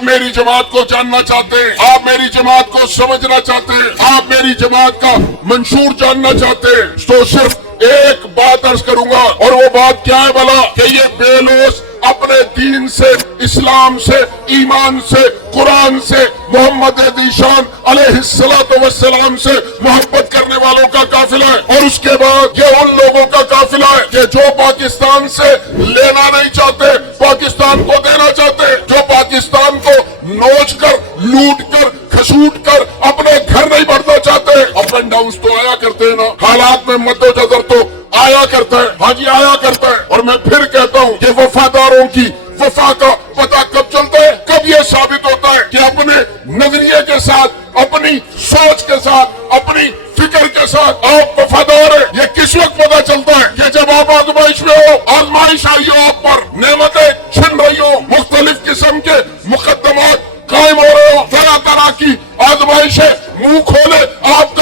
آپ میری جماعت کو جاننا چاہتے ہیں, آپ میری جماعت کو سمجھنا چاہتے ہیں, آپ میری جماعت کا منشور جاننا چاہتے ہیں, تو صرف ایک بات عرض کروں گا, اور وہ بات کیا ہے بھلا, کہ یہ بے لوث اپنے دین سے, اسلام سے, ایمان سے, قرآن سے, محمد ذیشان علیہ السلام سے محبت کرنے والوں کا قافلہ ہے, اور اس کے بعد یہ ان لوگوں کا قافلہ ہے کہ جو پاکستان سے لینا نہیں چاہتے, پاکستان کو دینا چاہتے, جو پاکستان کو نوچ کر, لوٹ کر, کھسوٹ کر اپنے گھر نہیں بڑھنا چاہتے. اپ اینڈ ڈاؤنز تو آیا کرتے ہیں نا, حالات میں مد و جزر تو آیا کرتا ہے, ہاں جی آیا کرتا ہے. اور میں پھر کہتا ہوں کہ وفاداروں کی وفا کا پتہ کب چلتا ہے, کب یہ ثابت ہوتا ہے کہ اپنے نظریے کے ساتھ, اپنی سوچ کے ساتھ, اپنی فکر کے ساتھ آپ وفادار ہیں. یہ کس وقت پتہ چلتا ہے کہ جب آپ آزمائش میں ہو, آزمائش آئی ہو, آپ پر نعمتیں چھن رہی ہو, مختلف قسم کے مقدمات قائم ہو رہے ہو, طرح طرح کی آزمائشیں منہ کھولے آپ